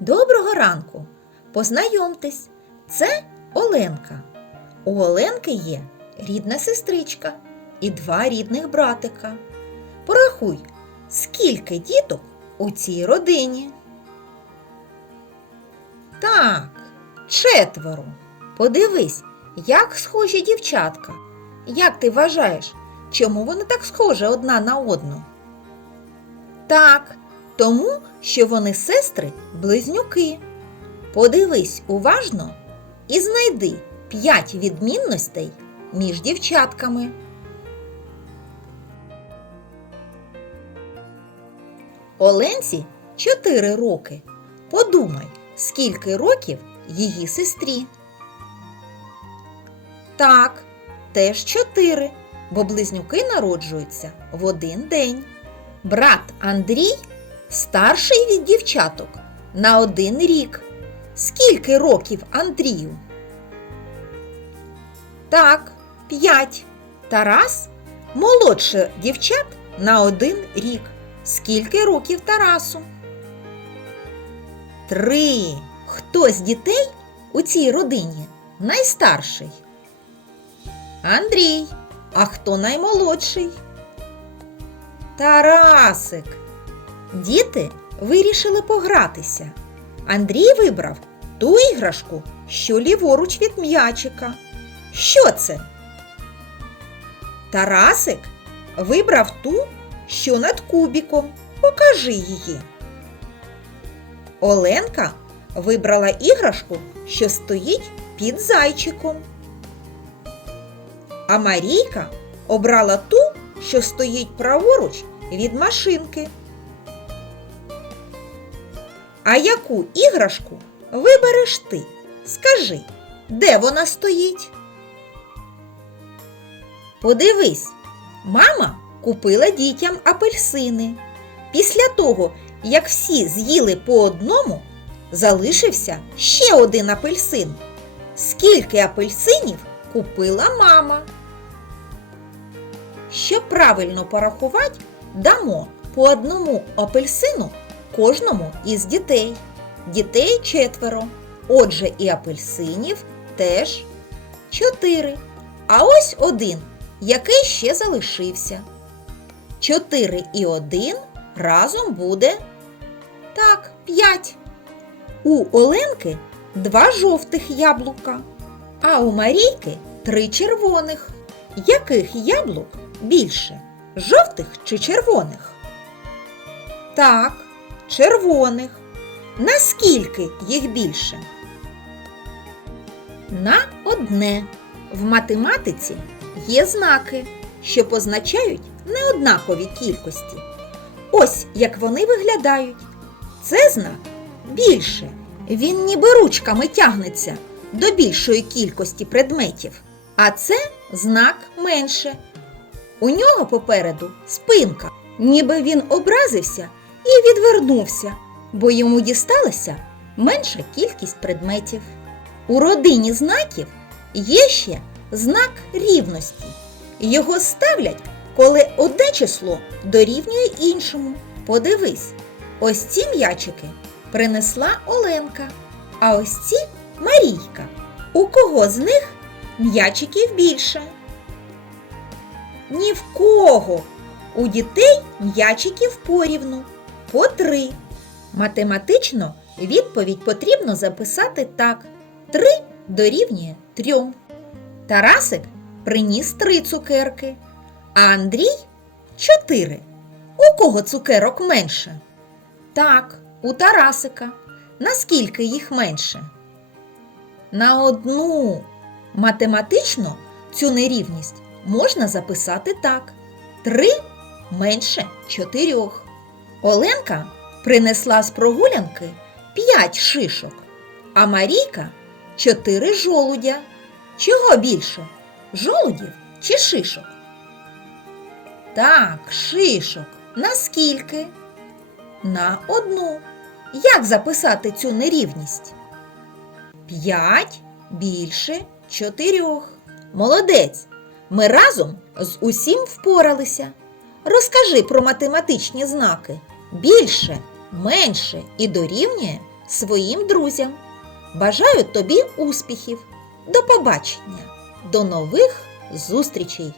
Доброго ранку! Познайомтесь, це Оленка. У Оленки є рідна сестричка і два рідних братика. Порахуй, скільки діток у цій родині? Так, четверо. Подивись, як схожі дівчатка. Як ти вважаєш, чому вони так схожі одна на одну? Так, тому що вони сестри близнюки. Подивись уважно і знайди п'ять відмінностей між дівчатками. Оленці 4 роки. Подумай, скільки років її сестрі. Так, теж 4, бо близнюки народжуються в один день. Брат Андрій старший від дівчаток на один рік. Скільки років Андрію? Так, п'ять. Тарас молодше дівчат на один рік. Скільки років Тарасу? Три. Хто з дітей у цій родині найстарший? Андрій. А хто наймолодший? Тарасик. Діти вирішили погратися. Андрій вибрав ту іграшку, що ліворуч від м'ячика. Що це? Тарасик вибрав ту, що над кубіком. Покажи її. Оленка вибрала іграшку, що стоїть під зайчиком. А Марійка обрала ту, що стоїть праворуч від машинки. А яку іграшку вибереш ти? Скажи, де вона стоїть? Подивись, мама купила дітям апельсини. Після того, як всі з'їли по одному, залишився ще один апельсин. Скільки апельсинів купила мама? Щоб правильно порахувати, дамо по одному апельсину кожному із дітей. Дітей четверо. Отже, і апельсинів теж чотири. А ось один, який ще залишився. Чотири і один разом буде так, п'ять. У Оленки два жовтих яблука, а у Марійки три червоних. Яких яблук більше? Жовтих чи червоних? Так, червоних. Наскільки їх більше? На одне. В математиці є знаки, що позначають неоднакові кількості. Ось як вони виглядають. Це знак більше. Він ніби ручками тягнеться до більшої кількості предметів. А це знак менше. У нього попереду спинка, ніби він образився і відвернувся, бо йому дісталася менша кількість предметів. У родині знаків є ще знак рівності. Його ставлять, коли одне число дорівнює іншому. Подивись, ось ці м'ячики принесла Оленка, а ось ці Марійка. У кого з них м'ячиків більше? Ні в кого. У дітей м'ячиків порівну по три. Математично відповідь потрібно записати так: три дорівнює трьом. Тарасик приніс три цукерки, а Андрій чотири. У кого цукерок менше? Так, у Тарасика. Наскільки їх менше? На одну. Математично цю нерівність можна записати так: три менше чотирьох. Оленка принесла з прогулянки п'ять шишок, а Марійка чотири жолудя. Чого більше? Жолудів чи шишок? Так, шишок. Наскільки? На одну. Як записати цю нерівність? П'ять більше чотирьох. Молодець. Ми разом з усім впоралися. Розкажи про математичні знаки. Більше, менше і дорівнює своїм друзям. Бажаю тобі успіхів. До побачення, до нових зустрічей!